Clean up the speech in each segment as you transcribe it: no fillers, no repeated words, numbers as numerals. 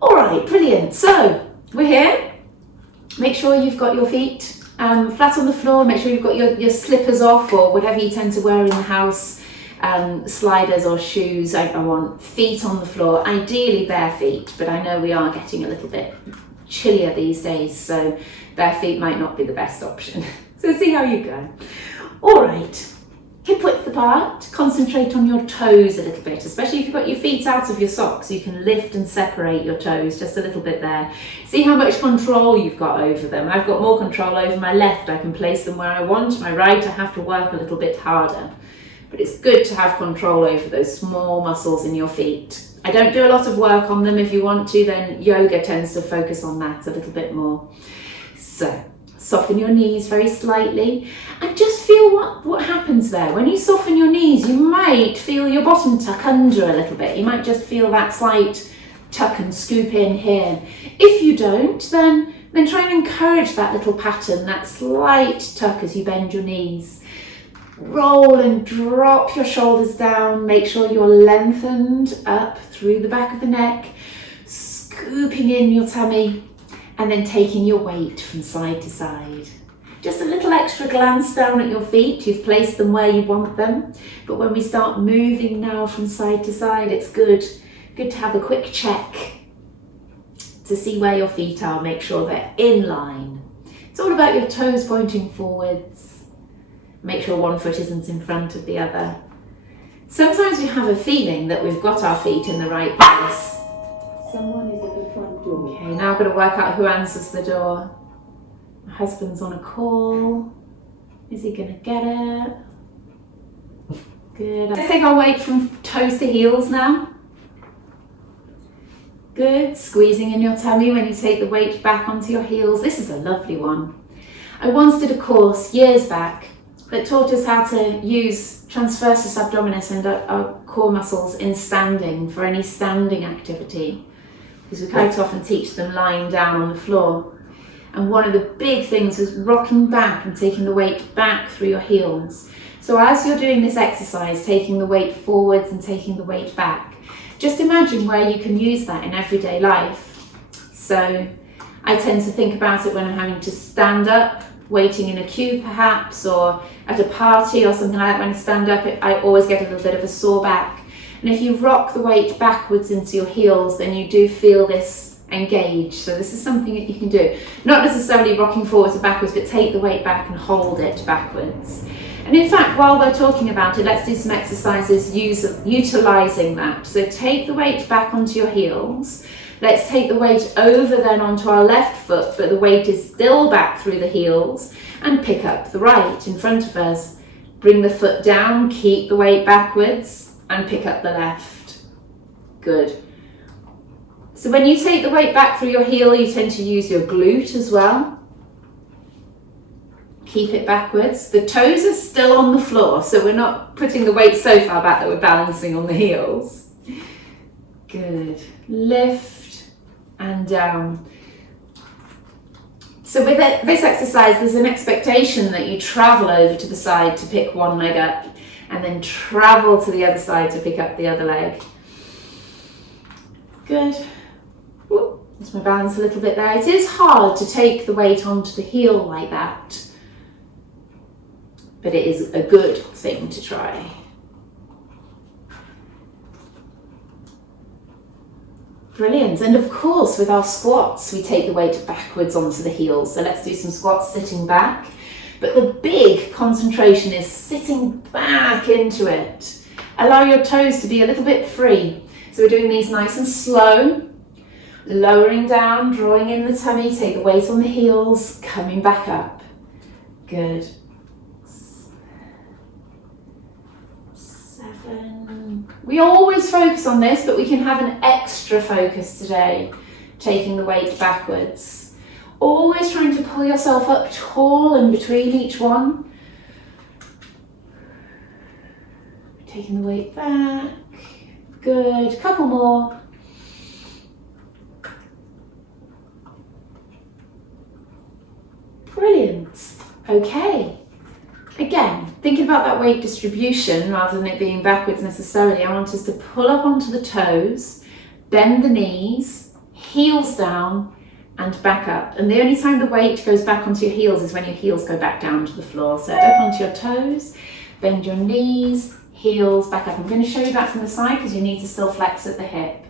All right, brilliant. So we're here. Make sure you've got your feet flat on the floor. Make sure you've got your slippers off or whatever you tend to wear in the house, sliders or shoes. I want feet on the floor, ideally bare feet, but I know we are getting a little bit chillier these days, so bare feet might not be the best option. So see how you go. All right. Hip width apart, concentrate on your toes a little bit, especially if you've got your feet out of your socks. You can lift and separate your toes just a little bit there. See how much control you've got over them. I've got more control over my left. I can place them where I want. My right, I have to work a little bit harder. But it's good to have control over those small muscles in your feet. I don't do a lot of work on them. If you want to, then yoga tends to focus on that a little bit more. So, soften your knees very slightly and just feel what happens there. When you soften your knees, you might feel your bottom tuck under a little bit. You might just feel that slight tuck and scoop in here. If you don't, then try and encourage that little pattern, that slight tuck as you bend your knees. Roll and drop your shoulders down. Make sure you're lengthened up through the back of the neck, scooping in your tummy, and then taking your weight from side to side. Just a little extra glance down at your feet. You've placed them where you want them. But when we start moving now from side to side, it's good to have a quick check to see where your feet are. Make sure they're in line. It's all about your toes pointing forwards. Make sure one foot isn't in front of the other. Sometimes we have a feeling that we've got our feet in the right place. Someone is at the front door. Okay, now I'm going to work out who answers the door. My husband's on a call. Is he going to get it? Good. Let's take our weight from toes to heels now. Good. Squeezing in your tummy when you take the weight back onto your heels. This is a lovely one. I once did a course years back that taught us how to use transversus abdominis and our core muscles in standing for any standing activity, because we quite often teach them lying down on the floor. And one of the big things was rocking back and taking the weight back through your heels. So as you're doing this exercise, taking the weight forwards and taking the weight back, just imagine where you can use that in everyday life. So I tend to think about it when I'm having to stand up, waiting in a queue perhaps, or at a party or something like that. When I stand up, I always get a little bit of a sore back. And if you rock the weight backwards into your heels, then you do feel this engage. So this is something that you can do. Not necessarily rocking forwards and backwards, but take the weight back and hold it backwards. And in fact, while we're talking about it, let's do some exercises utilising that. So take the weight back onto your heels. Let's take the weight over then onto our left foot, but the weight is still back through the heels, and pick up the right in front of us. Bring the foot down, keep the weight backwards, and pick up the left. Good. So when you take the weight back through your heel, you tend to use your glute as well. Keep it backwards. The toes are still on the floor, so we're not putting the weight so far back that we're balancing on the heels. Good. Lift and down. So with this exercise, there's an expectation that you travel over to the side to pick one leg up, and then travel to the other side to pick up the other leg. Good. Just my balance a little bit there. It is hard to take the weight onto the heel like that, but it is a good thing to try. Brilliant. And of course, with our squats, we take the weight backwards onto the heels. So let's do some squats sitting back. But the big concentration is sitting back into it. Allow your toes to be a little bit free. So we're doing these nice and slow. Lowering down, drawing in the tummy, take the weight on the heels, coming back up. Good. 7. We always focus on this, but we can have an extra focus today, taking the weight backwards. Always trying to pull yourself up tall in between each one. Taking the weight back. Good. Couple more. Brilliant. Okay. Again, thinking about that weight distribution rather than it being backwards necessarily, I want us to pull up onto the toes, bend the knees, heels down and back up. And the only time the weight goes back onto your heels is when your heels go back down to the floor. So up onto your toes, bend your knees, heels back up. I'm going to show you that from the side because you need to still flex at the hip.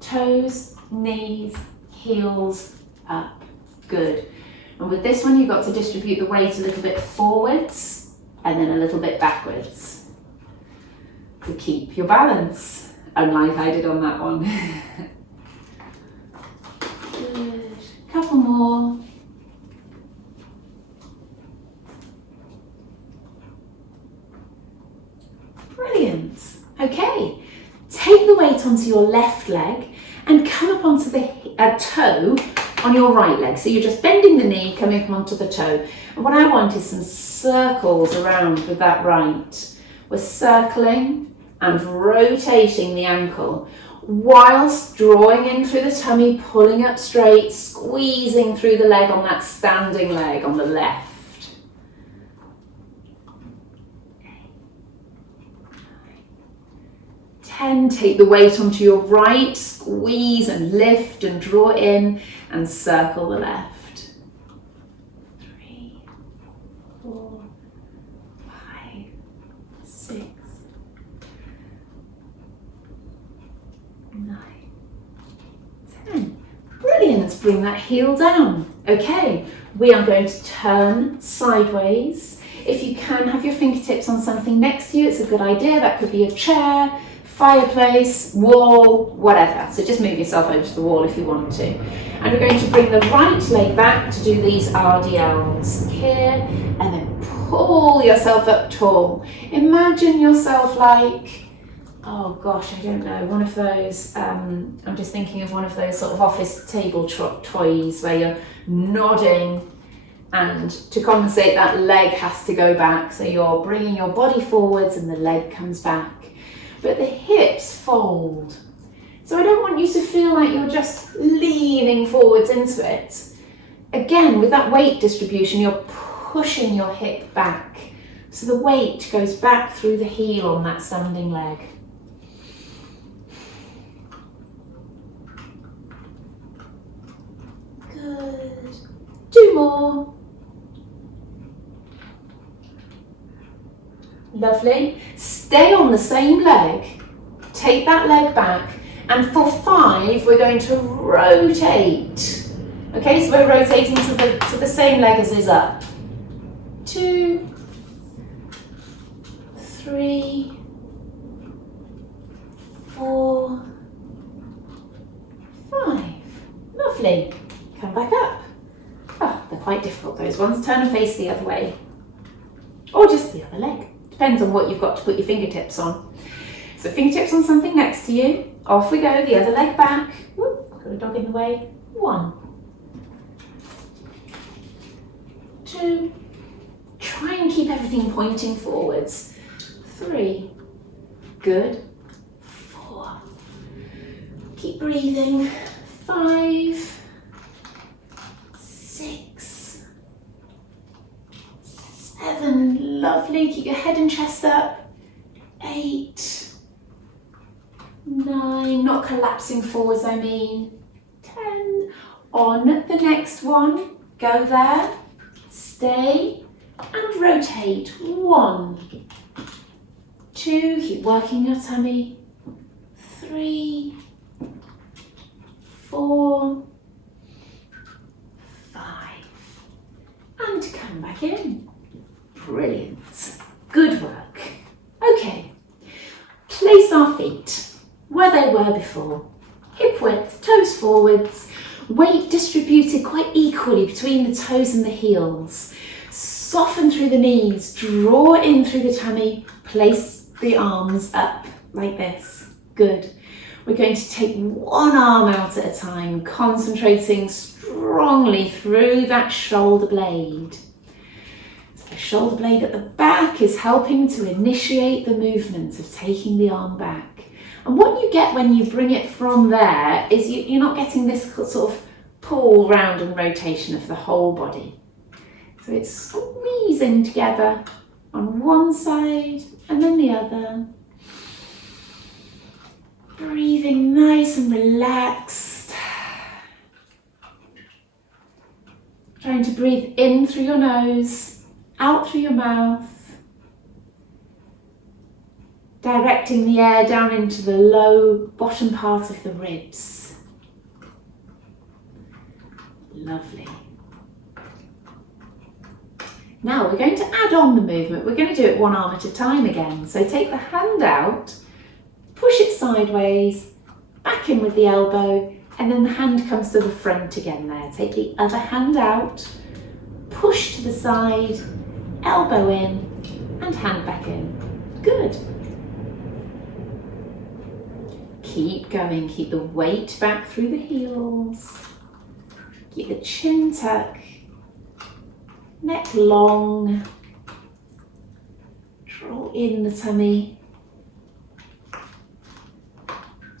Toes, knees, heels, up. Good. And with this one, you've got to distribute the weight a little bit forwards and then a little bit backwards to keep your balance, unlike I did on that one. Good. Couple more. Brilliant. Okay. Take the weight onto your left leg and come up onto the toe on your right leg. So you're just bending the knee, coming up onto the toe. And what I want is some circles around with that right. We're circling and rotating the ankle whilst drawing in through the tummy, pulling up straight, squeezing through the leg on that standing leg on the left. 10, take the weight onto your right, squeeze and lift and draw in and circle the left. 3, 4, 5, 6, 9, 10. Brilliant, bring that heel down. Okay, we are going to turn sideways. If you can have your fingertips on something next to you, it's a good idea. That could be a chair, fireplace, wall, whatever. So just move yourself over to the wall if you want to. And we're going to bring the right leg back to do these RDLs here, and then pull yourself up tall. Imagine yourself like, oh gosh, I don't know, one of those, I'm just thinking of one of those sort of office table toys where you're nodding, and to compensate, that leg has to go back. So you're bringing your body forwards and the leg comes back. But the hips fold. So I don't want you to feel like you're just leaning forwards into it. Again, with that weight distribution, you're pushing your hip back. So the weight goes back through the heel on that standing leg. Good. 2 more. Lovely. Stay on the same leg. Take that leg back. And for 5, we're going to rotate. Okay, so we're rotating to the same leg as is up. 2, 3, 4, 5. Lovely. Come back up. Oh, they're quite difficult, those ones. Turn and face the other way. Or just the other leg. Depends on what you've got to put your fingertips on. So fingertips on something next to you. Off we go, the other leg back. Whoop, got a dog in the way. 1, 2. Try and keep everything pointing forwards. 3. Good. 4. Keep breathing. 5. 6. 7. Lovely. Keep your head and chest up. 8. 9. Not collapsing forwards, I mean. 10. On the next one, go there, stay, and rotate. 1. 2. Keep working your tummy. 3. 4. 5. And come back in. Brilliant. Good work. Okay. Place our feet where they were before. Hip width, toes forwards, weight distributed quite equally between the toes and the heels. Soften through the knees, draw in through the tummy, place the arms up like this. Good. We're going to take one arm out at a time, concentrating strongly through that shoulder blade. So the shoulder blade at the back is helping to initiate the movement of taking the arm back. And what you get when you bring it from there is you're not getting this sort of pull round and rotation of the whole body. So it's squeezing together on one side and then the other. Breathing nice and relaxed. trying to breathe in through your nose, out through your mouth, directing the air down into the low bottom part of the ribs. Lovely. Now we're going to add on the movement. We're going to do it one arm at a time again. So take the hand out, push it sideways, back in with the elbow, and then the hand comes to the front again there. Take the other hand out, push to the side, elbow in, and hand back in. Good. Keep going, keep the weight back through the heels. Keep the chin tuck, neck long, draw in the tummy.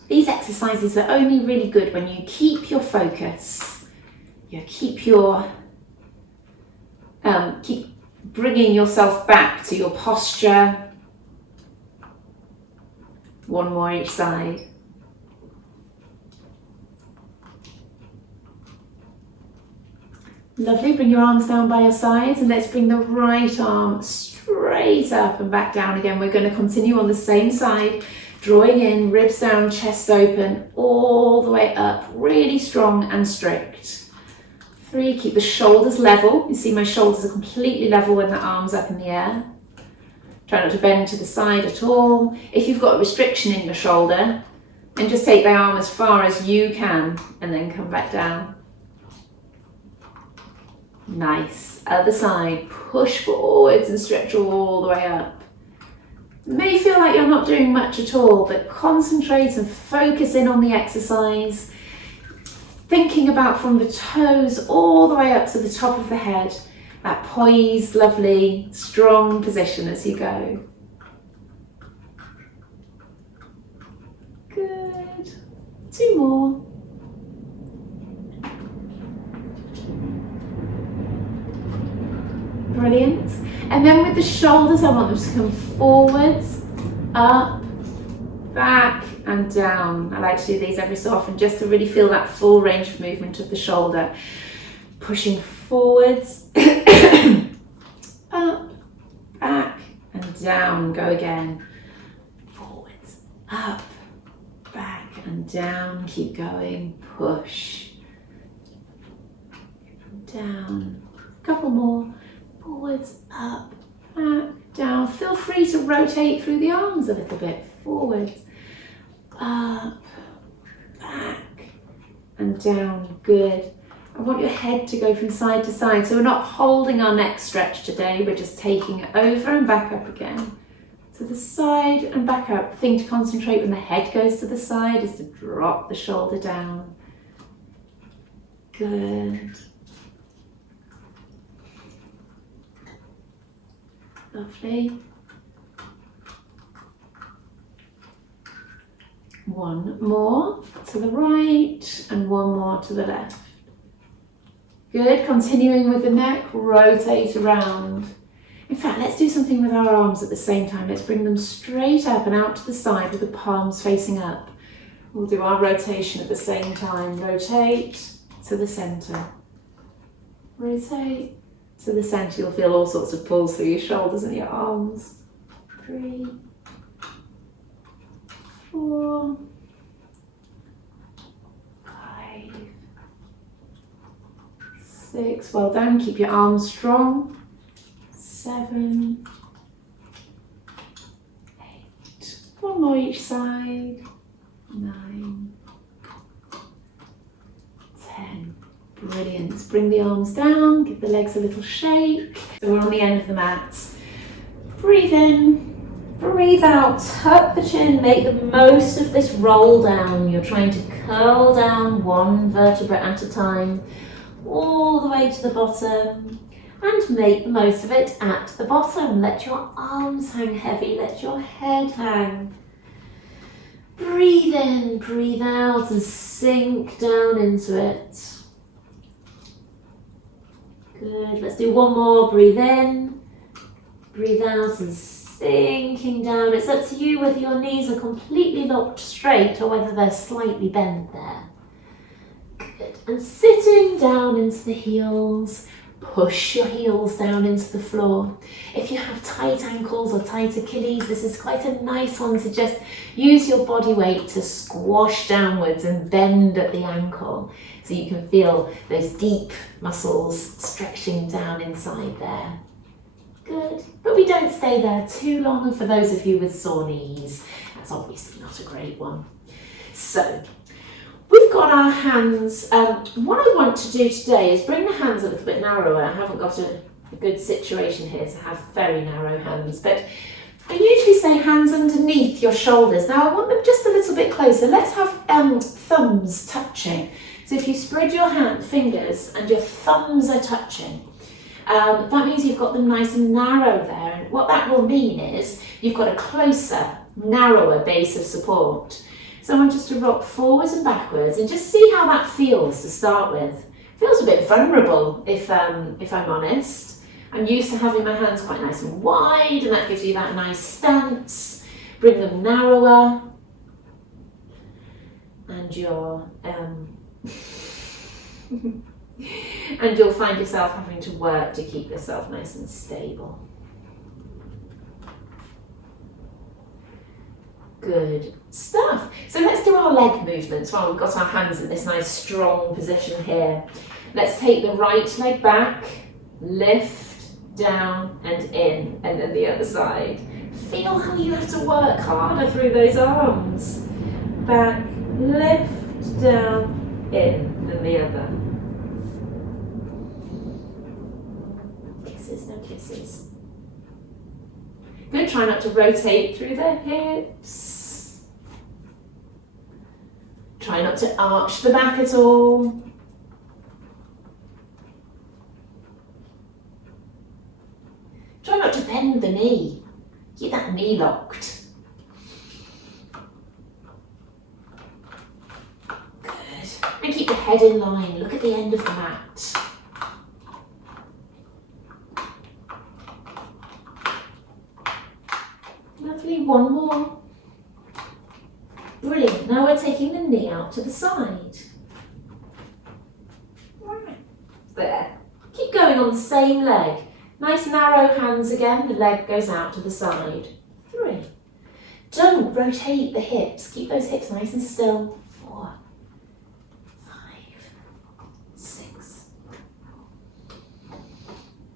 These exercises are only really good when you keep your focus, you keep bringing yourself back to your posture. One more each side. Lovely, bring your arms down by your sides and let's bring the right arm straight up and back down again. We're going to continue on the same side, drawing in, ribs down, chest open, all the way up, really strong and strict. 3, keep the shoulders level. You see my shoulders are completely level when the arm's up in the air. Try not to bend to the side at all. If you've got a restriction in your shoulder, then just take the arm as far as you can and then come back down. Nice. Other side, push forwards and stretch all the way up. It may feel like you're not doing much at all, but concentrate and focus in on the exercise. Thinking about from the toes all the way up to the top of the head. That poised, lovely, strong position as you go. Good. 2 more. Brilliant. And then with the shoulders, I want them to come forwards, up, back and down. I like to do these every so often just to really feel that full range of movement of the shoulder. Pushing forwards, up, back and down. Go again. Forwards, up, back and down. Keep going. Push. Down. A couple more. Forwards, up, back, down. Feel free to rotate through the arms a little bit. Forwards, up, back, and down. Good. I want your head to go from side to side. So we're not holding our neck stretch today. We're just taking it over and back up again. To the side and back up. The thing to concentrate when the head goes to the side is to drop the shoulder down. Good. Lovely. 1 more to the right and 1 more to the left. Good, continuing with the neck, rotate around. In fact, let's do something with our arms at the same time. Let's bring them straight up and out to the side with the palms facing up. We'll do our rotation at the same time. Rotate to the centre. Rotate to the centre. You'll feel all sorts of pulls through your shoulders and your arms. 3, 4, 5, 6. Well done. Keep your arms strong. 7, 8. 1 more each side. 9, 10. Brilliant. Bring the arms down, give the legs a little shake. So we're on the end of the mat. Breathe in, breathe out, tuck the chin, make the most of this roll down. You're trying to curl down 1 vertebra at a time, all the way to the bottom, and make the most of it at the bottom. Let your arms hang heavy, let your head hang. Breathe in, breathe out, and sink down into it. Good, let's do 1 more. Breathe in, breathe out and sinking down. It's up to you whether your knees are completely locked straight or whether they're slightly bent there. Good, and sitting down into the heels, Push your heels down into the floor. If you have tight ankles or tight Achilles, this is quite a nice one to just use your body weight to squash downwards and bend at the ankle so you can feel those deep muscles stretching down inside there. Good, but we don't stay there too long, and for those of you with sore knees, that's obviously not a great one. So, we've got our hands. What I want to do today is bring the hands a little bit narrower. I haven't got a good situation here to have very narrow hands, but I usually say hands underneath your shoulders. Now I want them just a little bit closer. Let's have thumbs touching. So if you spread your fingers and your thumbs are touching, that means you've got them nice and narrow there. And what that will mean is you've got a closer, narrower base of support. So I want us to rock forwards and backwards and just see how that feels to start with. Feels a bit vulnerable if I'm honest. I'm used to having my hands quite nice and wide, and that gives you that nice stance. Bring them narrower, and you'll find yourself having to work to keep yourself nice and stable. Good stuff. So let's do our leg movements while we've got our hands in this nice strong position here. Let's take the right leg back, lift, down and in, and then the other side. Feel how you have to work harder through those arms. Back, lift, down, in, and the other. Kisses, no kisses. Good, try not to rotate through the hips. Try not to arch the back at all. Try not to bend the knee. Keep that knee locked. Good. And keep the head in line. Look at the end of the mat. Lovely, one more. Brilliant. Now we're taking the knee out to the side. Right. There. Keep going on the same leg. Nice narrow hands again, the leg goes out to the side. 3. Don't rotate the hips, keep those hips nice and still. 4, 5, 6,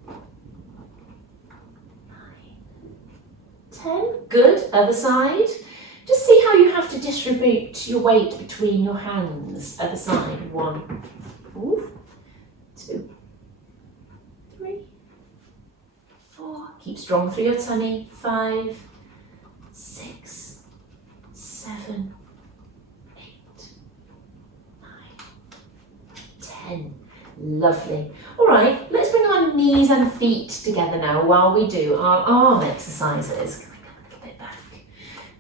9, 10. Good, other side. Just see how you have to distribute your weight between your hands. Other side. 1, 2, 3. 4. Keep strong through your tummy. 5, 6, 7, 8, 9, 10. Lovely. All right, let's bring our knees and feet together now while we do our arm exercises. Can we go a little bit back?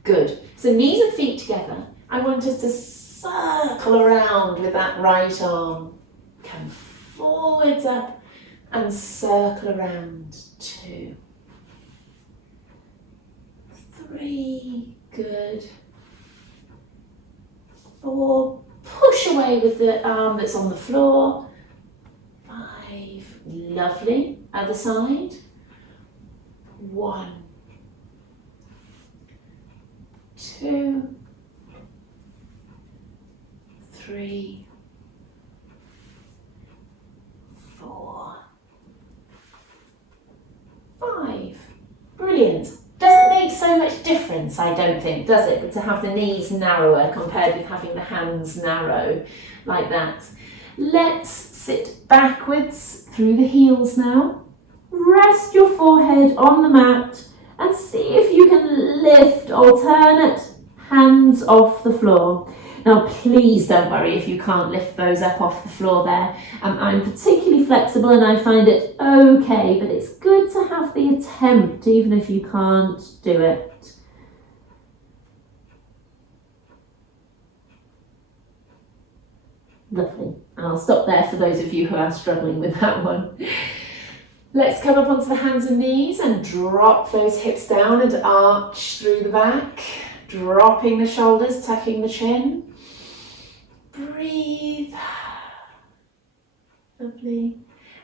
Good. So knees and feet together. I want us to circle around with that right arm. Come forwards up and circle around. 2, 3, good. 4, push away with the arm that's on the floor. 5, lovely. Other side. 1, 2, 3, 4, 5. Brilliant. Doesn't make so much difference, I don't think, does it? But to have the knees narrower compared with having the hands narrow like that. Let's sit backwards through the heels now. Rest your forehead on the mat and see if you can lift alternate hands off the floor. Now please don't worry if you can't lift those up off the floor there. I'm particularly flexible and I find it okay, but it's good to have the attempt even if you can't do it. Lovely. And I'll stop there for those of you who are struggling with that one. Let's come up onto the hands and knees and drop those hips down and arch through the back. Dropping the shoulders, tucking the chin. Breathe. Lovely.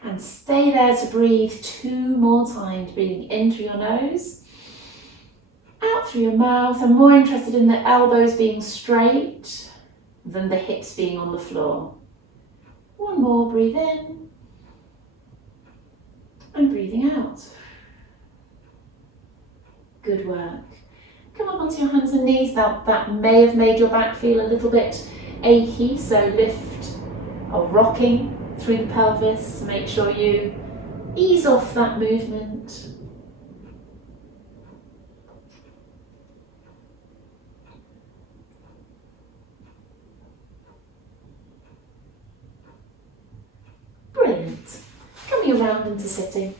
And stay there to breathe 2 more times, breathing in through your nose, out through your mouth. I'm more interested in the elbows being straight than the hips being on the floor. 1 more, breathe in and breathing out. Good work. Come up onto your hands and knees. Now that may have made your back feel a little bit achy, so lift or rocking through the pelvis to make sure you ease off that movement. Brilliant. Coming around into sitting.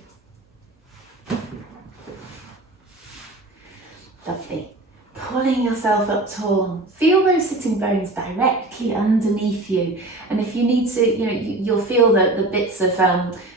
Lovely. Pulling yourself up tall. Feel those sitting bones directly underneath you. And if you need to, you'll feel the bits of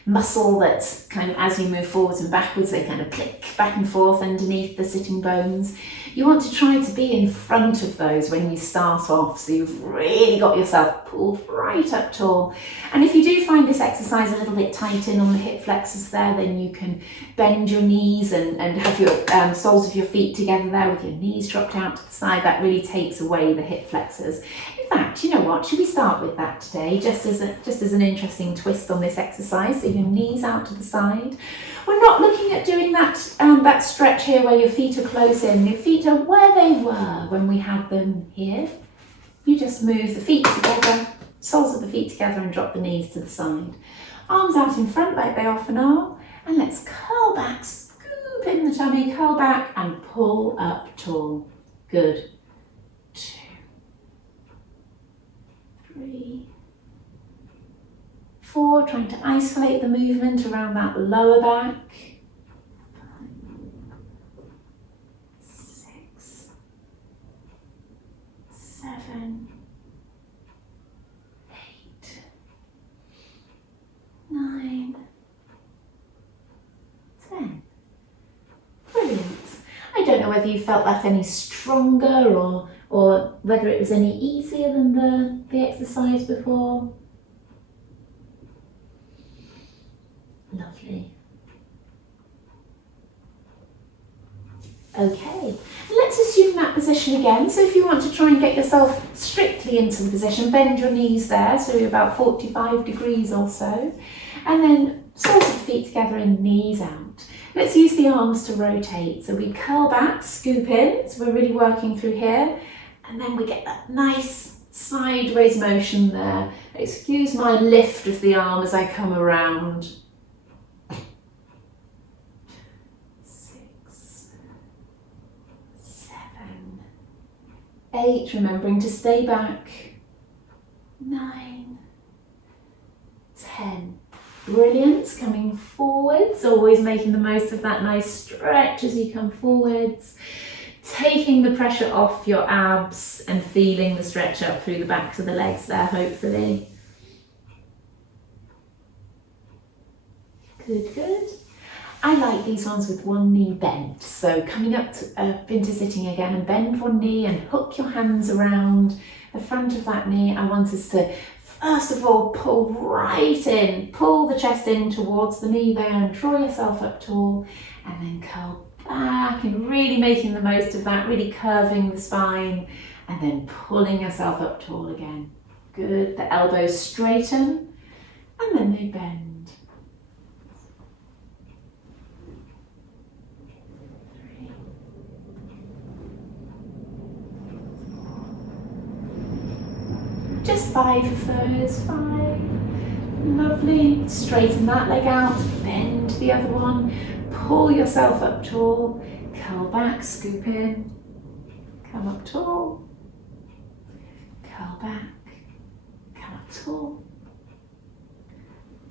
muscle that kind of, as you move forwards and backwards, they kind of click back and forth underneath the sitting bones. You want to try to be in front of those when you start off, so you've really got yourself pulled right up tall. And if you do find this exercise a little bit tight in on the hip flexors there, then you can bend your knees and have your soles of your feet together there with your knees dropped out to the side. That really takes away the hip flexors. In fact, you know what? Should we start with that today, just as an interesting twist on this exercise? So your knees out to the side. We're not looking at doing that that stretch here where your feet are close in. Your feet are where they were when we had them here. You just move the feet together, soles of the feet together, and drop the knees to the side. Arms out in front like they often are, and let's curl back, scoop in the tummy, curl back and pull up tall. Good. 2, 3, 4, trying to isolate the movement around that lower back. 5, 6, 7, 8, 9, 10. Brilliant. I don't know whether you felt that any stronger or whether it was any easier than the exercise before. Lovely. Okay, let's assume that position again. So if you want to try and get yourself strictly into the position, bend your knees there, so you're about 45 degrees or so. And then soles of the feet together and knees out. Let's use the arms to rotate. So we curl back, scoop in, so we're really working through here. And then we get that nice sideways motion there. Excuse my lift of the arm as I come around. 6, 7, 8, remembering to stay back. 9, 10. Brilliant, coming forwards, always making the most of that nice stretch as you come forwards. Taking the pressure off your abs and feeling the stretch up through the backs of the legs there, hopefully. Good, good. I like these ones with one knee bent. So coming up into sitting again, and bend one knee and hook your hands around the front of that knee. I want us to first of all pull right in, pull the chest in towards the knee there and draw yourself up tall, and then curl back and really making the most of that, really curving the spine, and then pulling yourself up tall again. Good, the elbows straighten and then they bend. 3, 4. Just 5 of those, 5. Lovely, straighten that leg out, bend the other one. Pull yourself up tall, curl back, scoop in, come up tall, curl back, come up tall.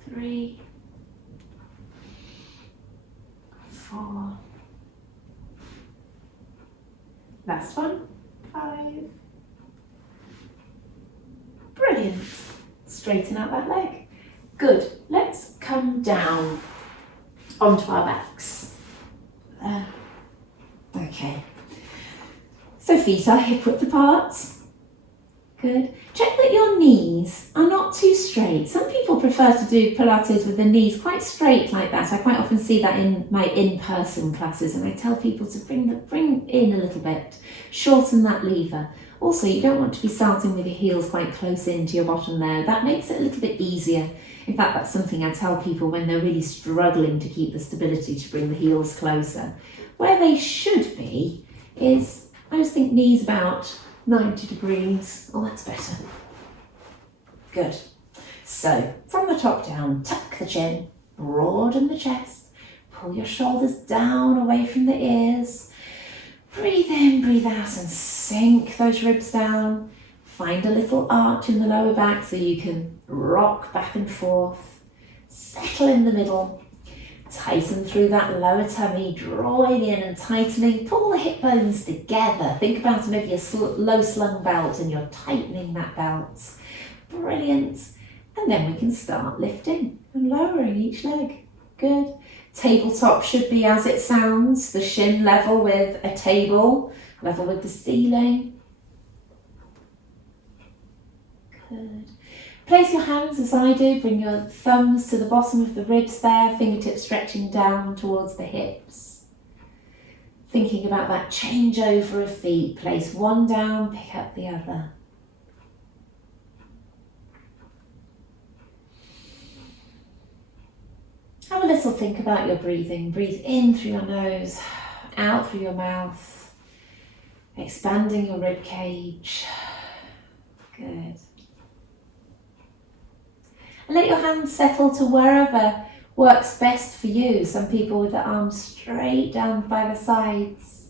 3, 4. Last one, 5. Brilliant. Straighten out that leg. Good. Let's come down onto our backs. Okay. So feet are hip width apart. Good. Check that your knees are not too straight. Some people prefer to do Pilates with the knees quite straight like that. I quite often see that in my in-person classes, and I tell people to bring in a little bit, shorten that lever. Also, you don't want to be starting with your heels quite close into your bottom there. That makes it a little bit easier. In fact, that's something I tell people when they're really struggling to keep the stability to bring the heels closer. Where they should be is, I always think knees about 90 degrees. Oh, that's better. Good. So, from the top down, tuck the chin, broaden the chest, pull your shoulders down away from the ears. Breathe in, breathe out, and sink those ribs down. Find a little arch in the lower back so you can rock back and forth. Settle in the middle. Tighten through that lower tummy, drawing in and tightening. Pull the hip bones together. Think about maybe a low slung belt and you're tightening that belt. Brilliant. And then we can start lifting and lowering each leg. Good. Tabletop should be as it sounds. The shin level with a table, level with the ceiling. Good. Place your hands as I do, bring your thumbs to the bottom of the ribs there, fingertips stretching down towards the hips. Thinking about that changeover of feet, place one down, pick up the other. Have a little think about your breathing. Breathe in through your nose, out through your mouth, expanding your rib cage. Good. And let your hands settle to wherever works best for you. Some people with their arms straight down by the sides.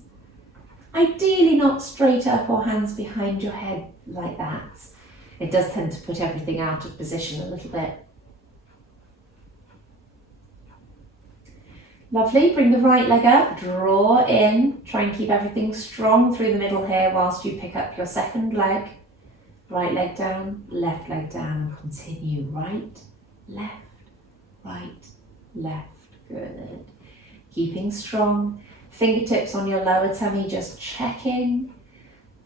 Ideally not straight up or hands behind your head like that. It does tend to put everything out of position a little bit. Lovely, bring the right leg up, draw in, try and keep everything strong through the middle here whilst you pick up your second leg. Right leg down, left leg down, and continue. Right, left, good. Keeping strong, fingertips on your lower tummy, just checking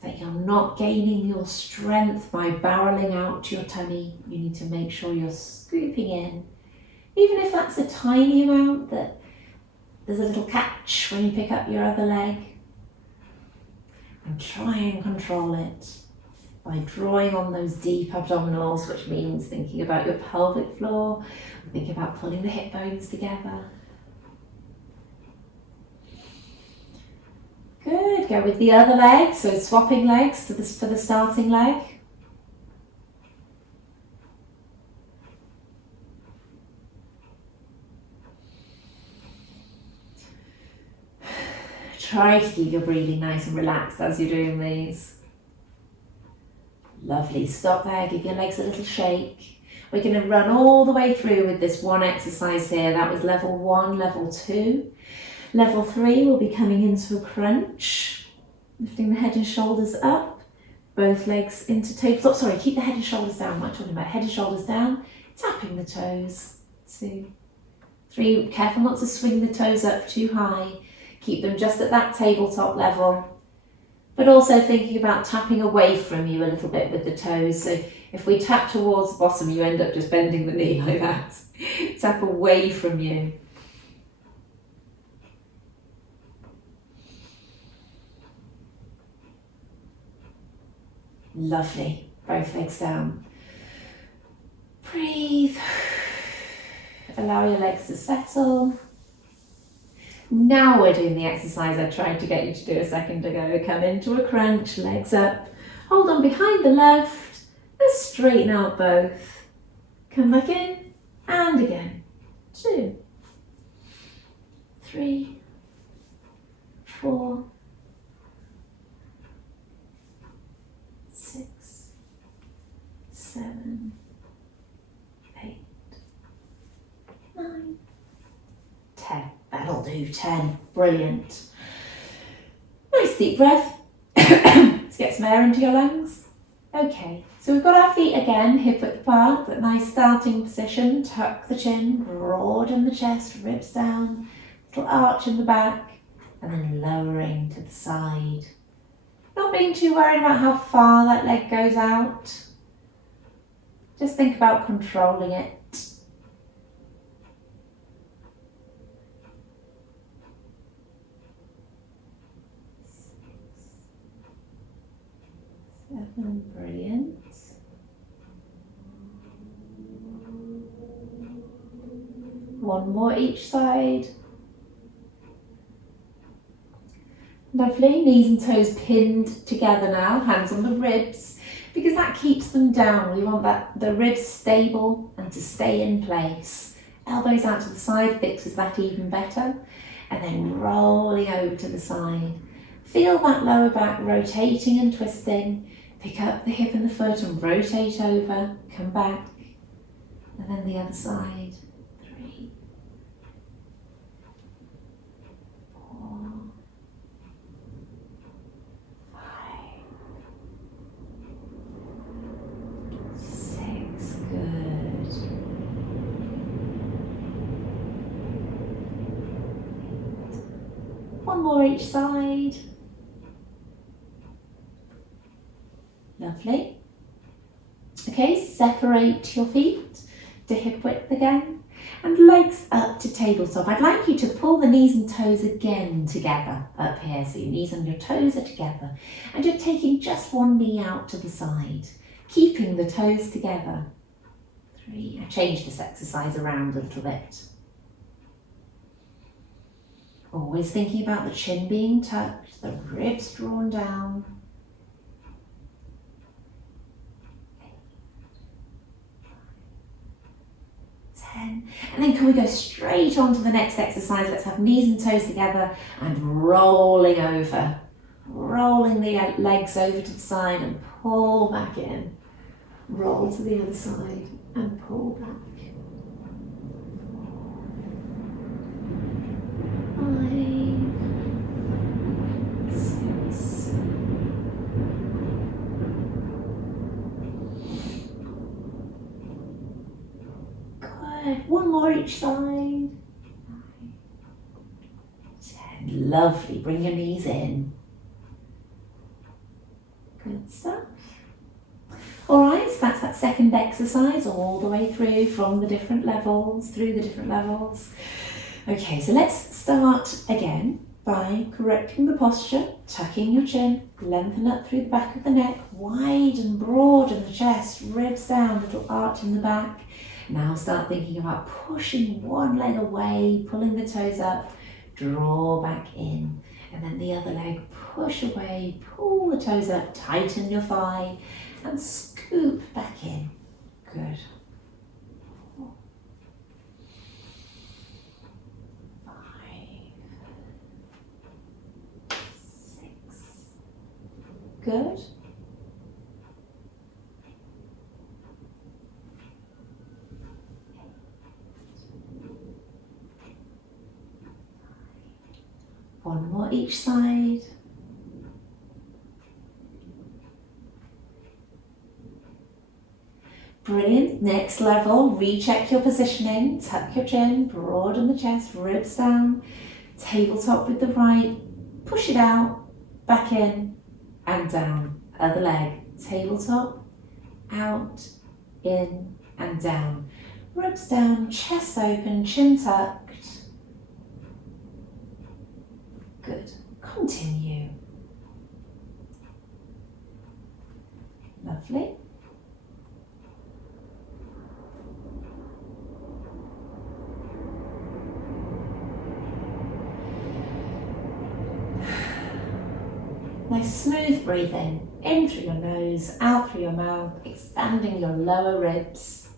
that you're not gaining your strength by barreling out your tummy. You need to make sure you're scooping in. Even if that's a tiny amount, that there's a little catch when you pick up your other leg. And try and control it by drawing on those deep abdominals, which means thinking about your pelvic floor, thinking about pulling the hip bones together. Good, go with the other leg, so swapping legs for the starting leg. Try to keep your breathing nice and relaxed as you're doing these. Lovely, stop there, give your legs a little shake. We're going to run all the way through with this one exercise here. That was level 1, level 2. Level 3 will be coming into a crunch. Lifting the head and shoulders up, both legs into tabletop. Sorry, keep the head and shoulders down. What am I talking about? Head and shoulders down, tapping the toes. 2, 3, careful not to swing the toes up too high. Keep them just at that tabletop level, but also thinking about tapping away from you a little bit with the toes. So if we tap towards the bottom, you end up just bending the knee like that. Tap away from you. Lovely, both legs down. Breathe. Allow your legs to settle. Now we're doing the exercise I tried to get you to do a second ago. Come into a crunch, legs up, hold on behind the left, let's straighten out both. Come back in, and again. 2, 3, 4, 6, 7, 8, 9, 10. That'll do, 10. Brilliant. Nice deep breath. Let's get some air into your lungs. Okay, so we've got our feet again, hip width apart, but nice starting position. Tuck the chin, broaden the chest, ribs down, little arch in the back, and then lowering to the side. Not being too worried about how far that leg goes out. Just think about controlling it. 7, brilliant. One more each side. Lovely, knees and toes pinned together now, hands on the ribs, because that keeps them down. We want the ribs stable and to stay in place. Elbows out to the side fixes that even better. And then rolling over to the side. Feel that lower back rotating and twisting. Pick up the hip and the foot and rotate over, come back. And then the other side. 3, 4, 5, 6, good. One more each side. Lovely. Okay, separate your feet to hip width again and legs up to tabletop. I'd like you to pull the knees and toes again together up here. So your knees and your toes are together and you're taking just one knee out to the side, keeping the toes together. 3, I changed this exercise around a little bit. Always thinking about the chin being tucked, the ribs drawn down. 10. And then can we go straight on to the next exercise? Let's have knees and toes together and rolling over. Rolling the legs over to the side and pull back in. Roll to the other side and pull back. 5, 6. Good. One more each side. 10. Lovely. Bring your knees in. Good stuff. Alright, so that's that second exercise all the way through from the different levels, through the different levels. Okay, so let's start again by correcting the posture, tucking your chin, lengthen up through the back of the neck, wide and broad in the chest, ribs down, little arch in the back. Now start thinking about pushing one leg away, pulling the toes up, draw back in, and then the other leg push away, pull the toes up, tighten your thigh, and scoop back in. Good. 4, 5, 6. Good. 1 more each side. Brilliant. Next level, recheck your positioning, tuck your chin, broaden the chest, ribs down, tabletop with the right, push it out, back in and down. Other leg, tabletop, out, in and down. Ribs down, chest open, chin tucked. Good. Continue. Lovely. Nice smooth breathing, in through your nose, out through your mouth, expanding your lower ribs.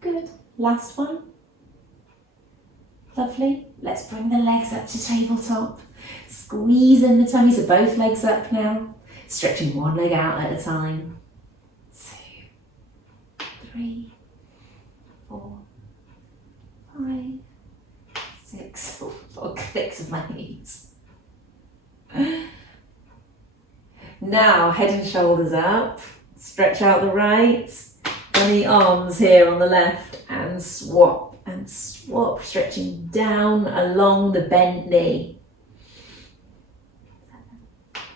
Good. Last one. Lovely. Let's bring the legs up to tabletop. Squeeze in the tummy, so both legs up now. Stretching one leg out at a time. 2, 3, 4, 5, 6. Oh, little clicks of my knees. Now, head and shoulders up. Stretch out the right. Funny arms here on the left and swap. And swap, stretching down along the bent knee. 7,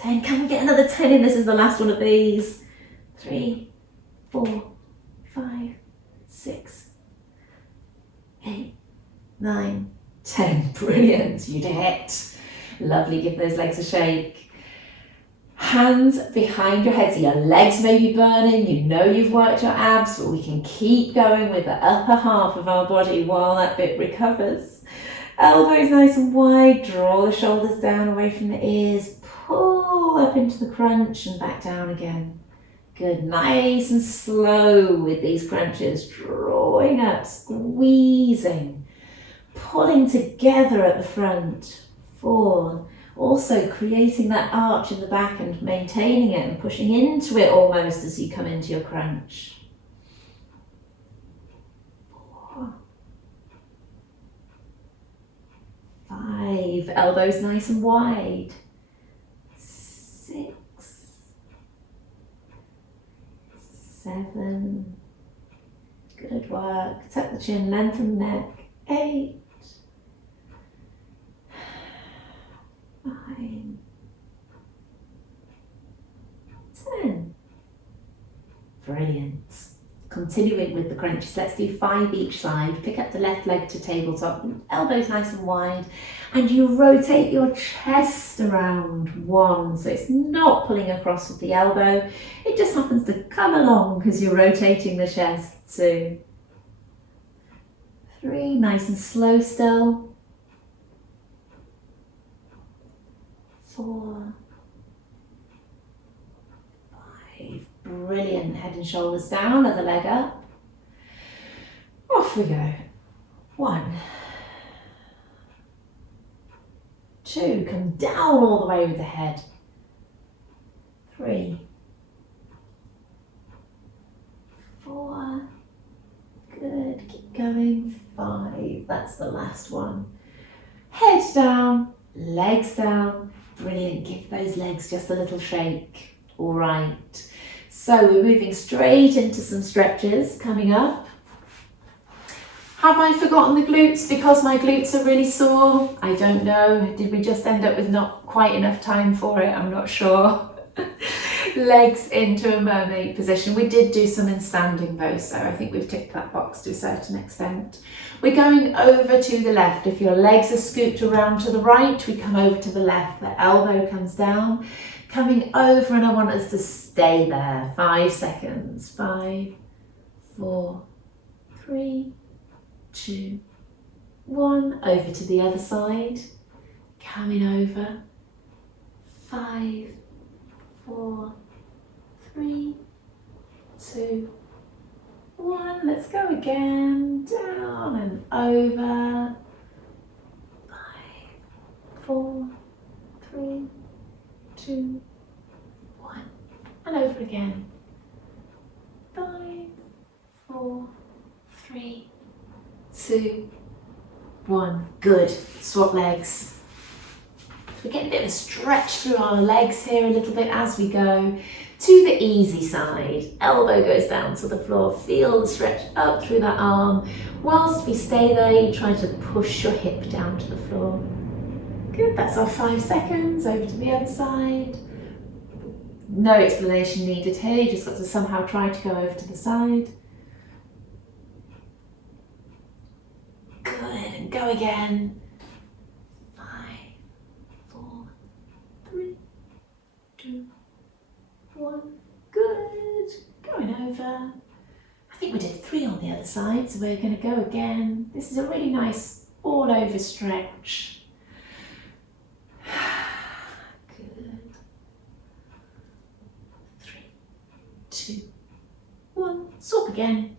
10. Can we get another 10 in? This is the last one of these. 3, 4, 5, 6, 8, 9, 10. Brilliant. You did it. Lovely. Give those legs a shake. Hands behind your head. So your legs may be burning. You know you've worked your abs, but we can keep going with the upper half of our body while that bit recovers. Elbows nice and wide. Draw the shoulders down away from the ears. Pull up into the crunch and back down again. Good. Nice and slow with these crunches. Drawing up, squeezing, pulling together at the front. 4. Also creating that arch in the back and maintaining it and pushing into it almost as you come into your crunch. 4. 5. Elbows nice and wide. 6. 7. Good work. Tuck the chin, lengthen the neck. 8. 9. 10. Brilliant. Continuing with the crunches, let's do 5 each side. Pick up the left leg to tabletop, elbows nice and wide, and you rotate your chest around. 1, so it's not pulling across with the elbow, it just happens to come along because you're rotating the chest. 2, 3, nice and slow still. 4, 5, brilliant. Head and shoulders down, other leg up. Off we go. 1, 2, come down all the way with the head. 3, 4, good, keep going. 5, that's the last one. Head down, legs down. Brilliant, give those legs just a little shake. All right, so we're moving straight into some stretches coming up. Have I forgotten the glutes because my glutes are really sore? I don't know. Did we just end up with not quite enough time for it? I'm not sure. Legs into a mermaid position. We did do some in standing though, so I think we've ticked that box to a certain extent. We're going over to the left. If your legs are scooped around to the right, we come over to the left. The elbow comes down, coming over, and I want us to stay there. 5 seconds. 5, 4, 3, 2, 1. Over to the other side. Coming over. 5, 4, 3, 2, 1. Let's go again. Down and over. 5, 4, 3, 2, 1. And over again. 5, 4, 3, 2, 1. Good. Swap legs. We're getting a bit of a stretch through our legs here a little bit as we go to the easy side. Elbow goes down to the floor. Feel the stretch up through that arm. Whilst we stay there, you try to push your hip down to the floor. Good, that's our 5 seconds. Over to the other side. No explanation needed here. You just got to somehow try to go over to the side. Good, and go again. 5, 4, 3, 2, 1. Good. Going over. I think we did 3 on the other side, so we're going to go again. This is a really nice all over stretch. Good. 3, 2, 1. Swap again.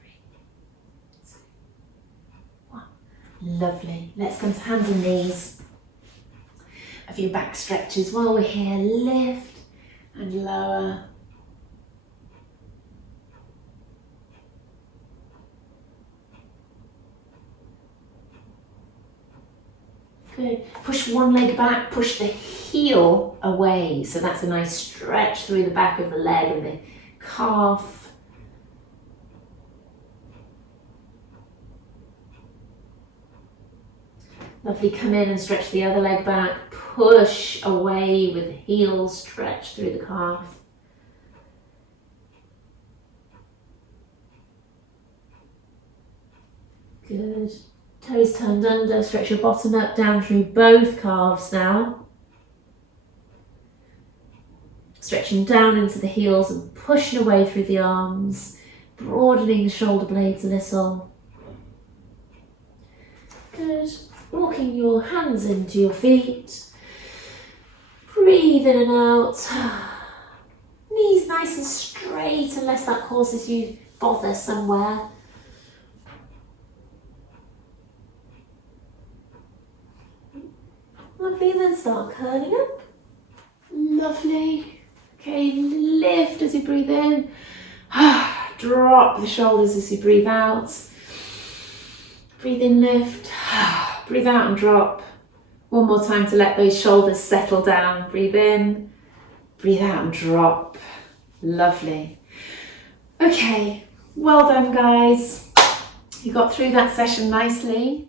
3, 2, 1. Lovely. Let's come to hands and knees. A few back stretches while we're here. Lift and lower. Good. Push one leg back, push the heel away. So that's a nice stretch through the back of the leg and the calf. Lovely, come in and stretch the other leg back. Push away with the heels, stretch through the calf. Good. Toes turned under, stretch your bottom up, down through both calves now. Stretching down into the heels and pushing away through the arms, broadening the shoulder blades a little. Good. Walking your hands into your feet. Breathe in and out. Knees nice and straight unless that causes you bother somewhere. Lovely, and then start curling up. Lovely. Okay, lift as you breathe in. Drop the shoulders as you breathe out. Breathe in, lift. Breathe out and drop. One more time to let those shoulders settle down. Breathe in. Breathe out and drop. Lovely. Okay, well done guys. You got through that session nicely.